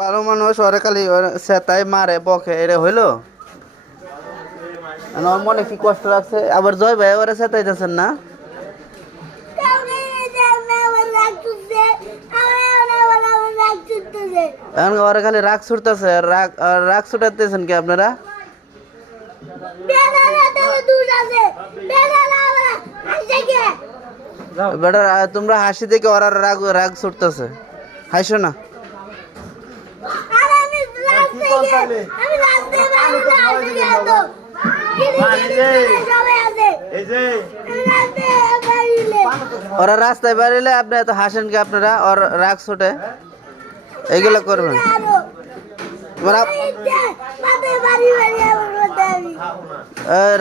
ভালো মানুষ ওরে খালি সেতাই মারে বকে এটা হইলো আমার মনে কি কষ্ট লাগছে আবার জয় ভাই ওরে সেতাইতেছেন না এখন ওরে খালি রাগ ছুটতেছে রাগ ছুটাতেছেন কি আপনারা বেটা তোমরা হাসি দেখে ওরা রাগ রাগ ছুটতেছে হাসো না ওরা রাস্তায় বেরিয়ে আপনি এত হাসেন কি আপনারা ওর রাগ ছুটে এইগুলো করবেন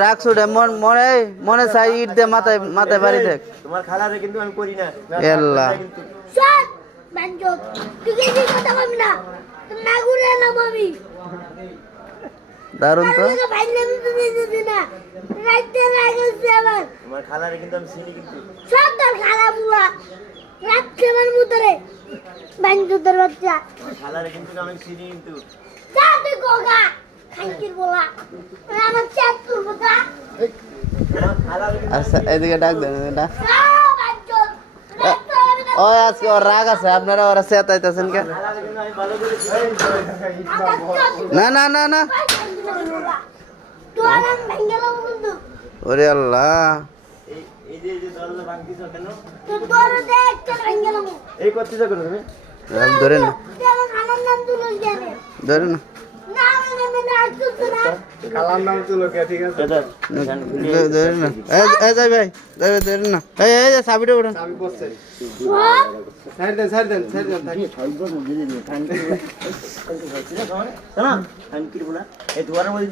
রাগ ছুটে মনে মনে চাই ইট দে মাথায় মাথায় বাড়ি দেখ তোমার খালারে কিন্তু আমি করি না এল্লা দারুন তো তোমার খালারে কিন্তু আমি চিনি কিন্তু সব তোর খালা বুয়া রাত খেলার মুদরে বাঞ্জুদের বাচ্চা খালারে কিন্তু আমি চিনি কিন্তু যা তুই গোগা খাইকির বলা আমার চ্যাট করব যা তোমার খালারে আচ্ছা এদিকে ডাক দেন এটা বাঞ্জুদ ও আজকে ওর রাগ আছে আপনারা ওরা চেতাইতেছেন কে খালারে কিন্তু আমি ভালো করে চিনি না না না না তোর নাম ভেঙ্গেলাম বন্ধু ওরে আল্লাহ এই যে দরজা ভাঙতিছ কেন তোর দেখ তোর ভেঙ্গেলাম এই করতেছ কেন তুমি ধরেন না তোর খালার নাম তুলো জানে ধরেন না না আমি না আসতো না খালার নাম তুলো কে ঠিক আছে ধরেন না এই যাই ভাই ধরেন না এই এই চাবিটা উঠান আমি বসছি সব সাইড দেন থাকি সাইড দেন এই দুয়ারের মধ্যে